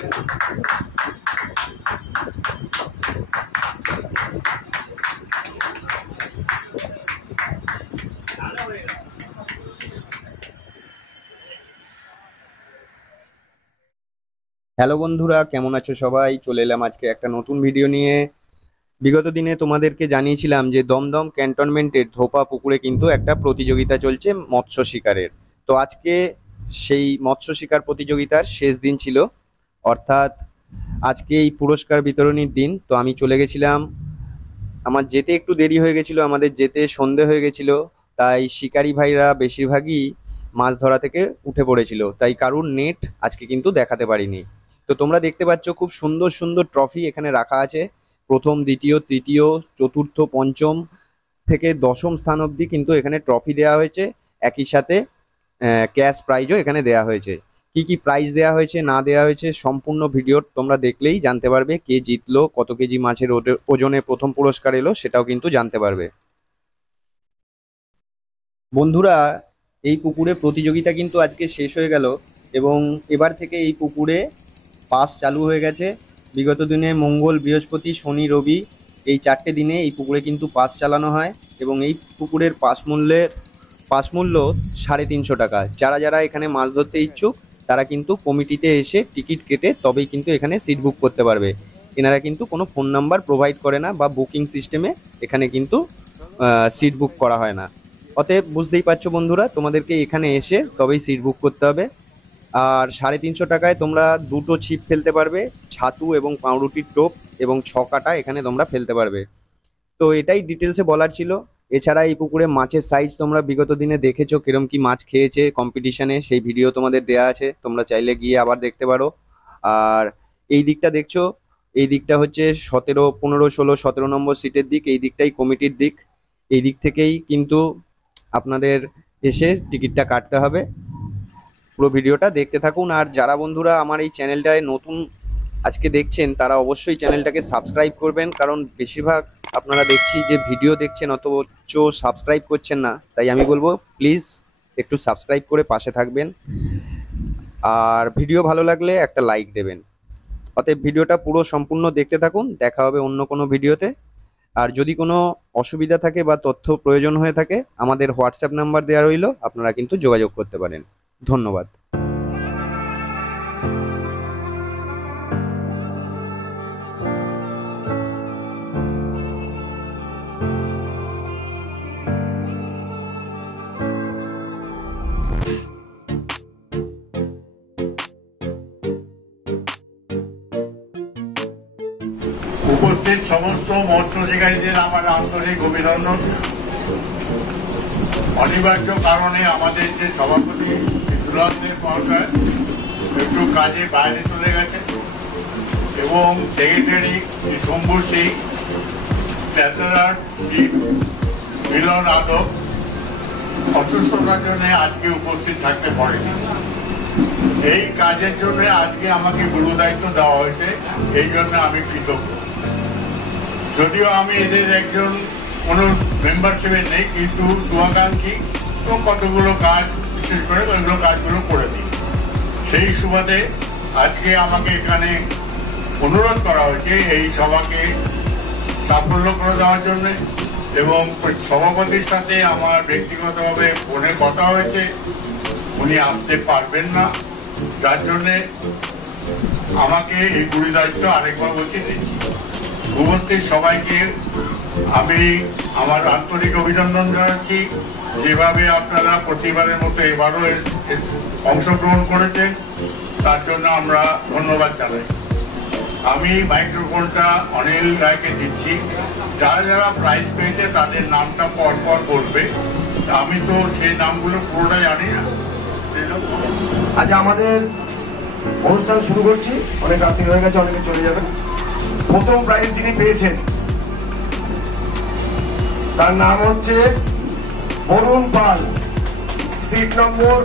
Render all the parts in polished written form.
Hello বন্ধুরা, কেমন আছো সবাই? চলে এলাম আজকে একটা নতুন ভিডিও নিয়ে। বিগত দিনে তোমাদেরকে জানিয়েছিলাম যে দমদম ক্যান্টনমেন্টের ধোপা পুকুরে কিন্তু একটা প্রতিযোগিতা চলছে মৎস্য শিকারের। তো আজকে সেই মৎস্য শিকার প্রতিযোগিতার শেষ দিন ছিল, অর্থাৎ আজকে এই পুরস্কার বিতরণীর দিন। তো আমি চলে গেছিলাম, আমার যেতে একটু দেরি হয়ে গেছিলো, আমাদের যেতে সন্ধে হয়ে গেছিলো। তাই শিকারি ভাইরা বেশিরভাগই মাছ ধরা থেকে উঠে পড়েছিল, তাই কারুর নেট আজকে কিন্তু দেখাতে পারিনি। তো তোমরা দেখতে পাচ্ছ খুব সুন্দর সুন্দর ট্রফি এখানে রাখা আছে। প্রথম, দ্বিতীয়, তৃতীয়, চতুর্থ, পঞ্চম থেকে দশম স্থান অবধি কিন্তু এখানে ট্রফি দেওয়া হয়েছে। একই সাথে ক্যাশ প্রাইজও এখানে দেওয়া হয়েছে। কি কি প্রাইজ দেওয়া হয়েছে না দেওয়া হয়েছে সম্পূর্ণ ভিডিও তোমরা দেখলেই জানতে পারবে। কে জিতলো, কত কেজি মাছের ওজনে প্রথম পুরস্কার এলো, সেটাও কিন্তু জানতে পারবে। বন্ধুরা, এই পুকুরে প্রতিযোগিতা কিন্তু আজকে শেষ হয়ে গেল এবং এবার থেকে এই পুকুরে পাস চালু হয়ে গেছে। বিগত দিনে মঙ্গল, বৃহস্পতি, শনি, রবি এই 4টে দিনে এই পুকুরে কিন্তু পাস চালানো হয় এবং এই পুকুরের পাস মূল্য 350 টাকা। যারা যারা এখানে মাছ ধরতে ইচ্ছুক তারা কিন্তু কমিটিতে এসে টিকিট কেটে তবেই কিন্তু এখানে সিট বুক করতে পারবে। এনারা কিন্তু কোনো ফোন নাম্বার প্রোভাইড করে না বা বুকিং সিস্টেমে এখানে কিন্তু সিট বুক করা হয় না। অতএব বুঝতেই পারছো বন্ধুরা, তোমাদেরকে এখানে এসে তবেই সিট বুক করতে হবে। আর 350 টাকায় তোমরা দুটো ছিপ ফেলতে পারবে, ছাতু এবং পাউরুটির টোপ এবং 6 কাটা এখানে তোমরা ফেলতে পারবে। তো এটাই ডিটেলসে বলার ছিল। এছাড়া এই পুকুরে মাছের সাইজ তোমরা বিগত দিনে দেখেছো কিরম কি মাছ খেয়েছে কম্পিটিশনে, সেই ভিডিও তোমাদের দেয়া আছে, তোমরা চাইলে গিয়ে আবার দেখতে পারো। আর এই দিকটা দেখছো, এই দিকটা হচ্ছে 17, 15, 16, 17 নম্বর সিটের দিক। এই দিকটাই কমিটির দিক। এই দিক থেকেই কিন্তু আপনাদের এসে টিকিটটা কাটতে হবে। পুরো ভিডিওটা দেখতে থাকুন। আর যারা বন্ধুরা আমার এই চ্যানেলটায় নতুন আজকে দেখছেন তারা অবশ্যই চ্যানেলটাকে সাবস্ক্রাইব করবেন, কারণ বেশিরভাগ আপনারা দেখছি যে ভিডিও দেখছেন অথচ সাবস্ক্রাইব করছেন না। তাই আমি বলবো প্লিজ একটু সাবস্ক্রাইব করে পাশে থাকবেন আর ভিডিও ভালো লাগলে একটা লাইক দেবেন। অতএব ভিডিওটা পুরো সম্পূর্ণ দেখতে থাকুন। দেখা হবে অন্য কোনো ভিডিওতে। আর যদি কোনো অসুবিধা থাকে বা তথ্য প্রয়োজন হয়ে থাকে আমাদের হোয়াটসঅ্যাপ নাম্বার দেওয়া রইল, আপনারা কিন্তু যোগাযোগ করতে পারেন। ধন্যবাদ। উপস্থিত সমস্ত মৎস্যশিকারীদের আমার আন্তরিক অভিনন্দন। অনিবার্য কারণে আমাদের যে সভাপতি দুলালদেব মহাশয় একটু কাজে বাইরে চলে গেছে এবং সেক্রেটারি শ্রী শম্ভু সিং, ট্রেজারার শ্রী মিলন আদব অসুস্থতার জন্য আজকে উপস্থিত থাকতে পারেনি। এই কাজের জন্য আজকে আমাকে গুরু দায়িত্ব দেওয়া হয়েছে, এই জন্য আমি কৃতজ্ঞ। যদিও আমি এদের একজন কোনো মেম্বারশিপে নেই, কিন্তু শুভাকাঙ্ক্ষী তো কতগুলো কাজ বিশেষ করে ওইগুলো কাজগুলো করে দিই। সেই সুবাদে আজকে আমাকে এখানে অনুরোধ করা হয়েছে এই সভাকে সাফল্য করে দেওয়ার জন্য। এবং সভাপতির সাথে আমার ব্যক্তিগতভাবে ফোনে কথা হয়েছে, উনি আসতে পারবেন না, যার জন্যে আমাকে এই গুরু দায়িত্ব আরেকবার বলছি দিচ্ছি। উপস্থিত সবাইকে আমি আমার আন্তরিক অভিনন্দন জানাচ্ছি। যেভাবে আপনারা প্রতিবারের মতো এবারও অংশগ্রহণ করেছেন তার জন্য আমরা ধন্যবাদ জানাই। আমি মাইক্রোফোনটা অনিল রায়কে দিচ্ছি। যারা যারা প্রাইজ পেয়েছে তাদের নামটা পরপর বলবে, আমি তো সেই নামগুলো পুরোটা জানি না। আচ্ছা, আমাদের অনুষ্ঠান শুরু করছি, অনেক রাত্রি হয়ে গেছে, অনেকে চলে যাবেন। প্রথম প্রাইজ যিনি পেয়েছেন তার নাম হচ্ছে বরুণ পাল, সিট নম্বর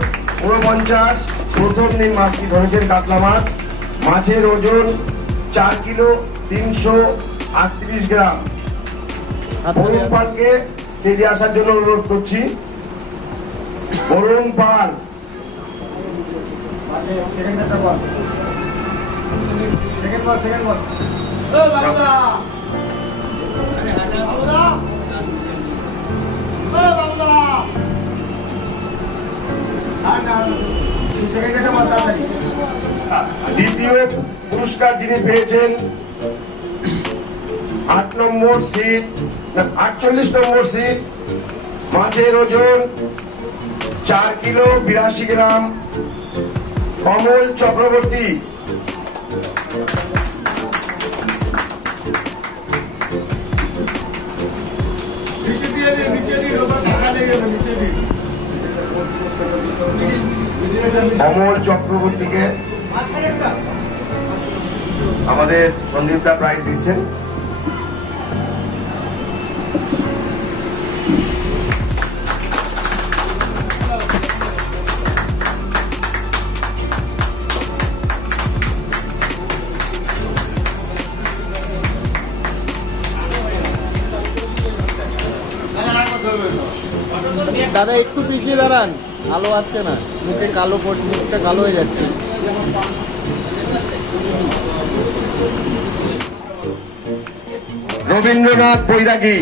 49। প্রথম দিন মাছটি ধরেছেন কাতলা মাছ। মাছের ওজন 4 কিলো 338 গ্রাম। বরুণ পালকে স্টেজে আসার জন্য অনুরোধ করছি। বরুণ পাল। দ্বিতীয় পুরস্কার যিনি পেয়েছেন 8 নম্বর সিট 48 নম্বর সিট, মাছের ওজন 4 কিলো 82 গ্রাম, কমল চক্রবর্তী। কমল চক্রবর্তীকে আমাদের সন্দীপদা প্রাইজ দিচ্ছেন। দাদা একটু পিছিয়ে দাঁড়ান, আলো আসছে না, মুখে কালো মুখটা কালো হয়ে যাচ্ছে। রবীন্দ্রনাথ বৈরাগী,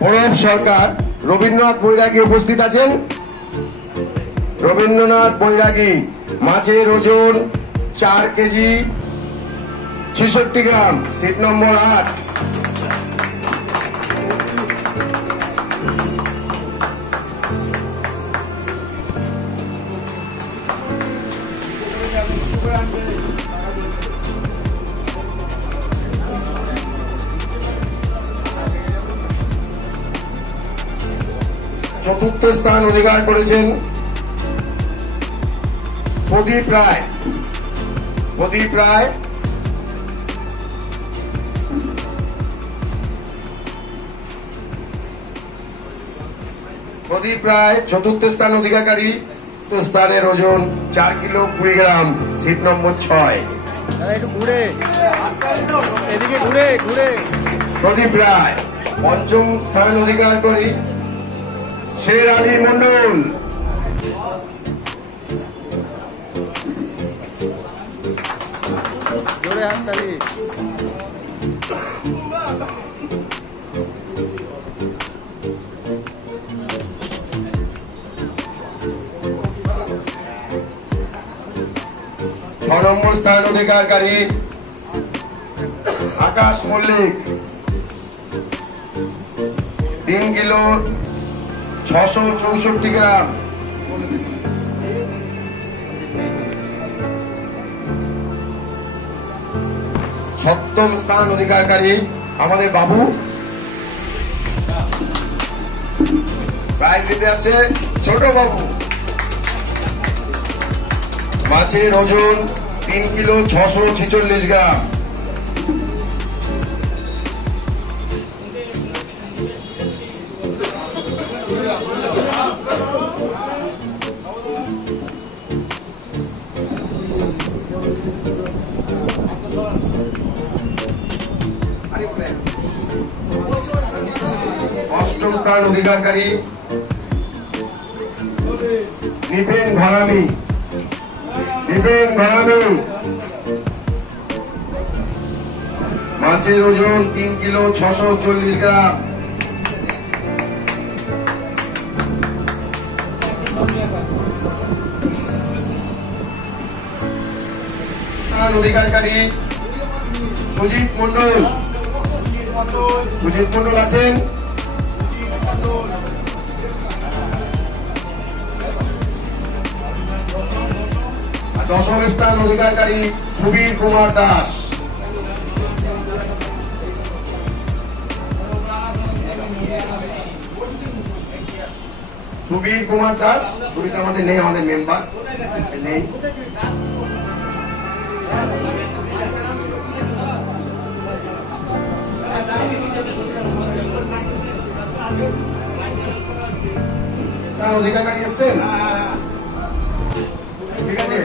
প্রণব সরকার। রবীন্দ্রনাথ বৈরাগী উপস্থিত আছেন। রবীন্দ্রনাথ বৈরাগী, মাছের ওজন 4 কেজি 66 গ্রাম, সিট নম্বর 8। চতুর্থ স্থান অধিকার করেছেন প্রদীপ রায়। প্রদীপ রায় চতুর্থ স্থান অধিকারী। তো স্থানের ওজন 4 কিলো 20 গ্রাম, সিট নম্বর 6। একটু ঘুরে এদিকে ঘুরে ঘুরে। প্রদীপ রায় পঞ্চম স্থান অধিকার করি শের আলী মন্ডল। জোরে হাততালি। নম্বর স্থান অধিকারী আকাশ মল্লিক, 3 কিলো 664 গ্রাম। সপ্তম স্থান অধিকারী আমাদের বাবু, প্রাইজ দিতে আসছে ছোট বাবু। মাছের ওজন 3 কিলো 646 গ্রাম। অষ্টম স্থান অধিকারী নিপেন ঘরামি। মাছের ওজন 3 কিলো 640 গ্রাম। অধিকারী সুজিত মন্ডল। আছেন। দশম স্থান অধিকারী সুবীর কুমার দাস। সুবীর আমাদের নেই, আমাদের মেম্বার নেই। অধিকারী এসছেন, ঠিক আছে।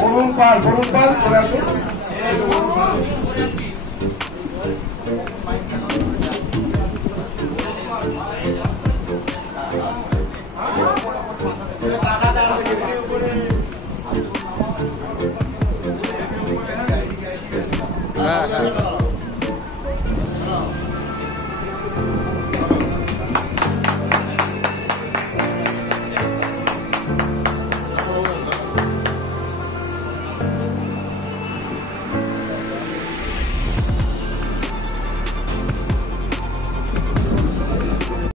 বরুণ পাল চলে আসুন।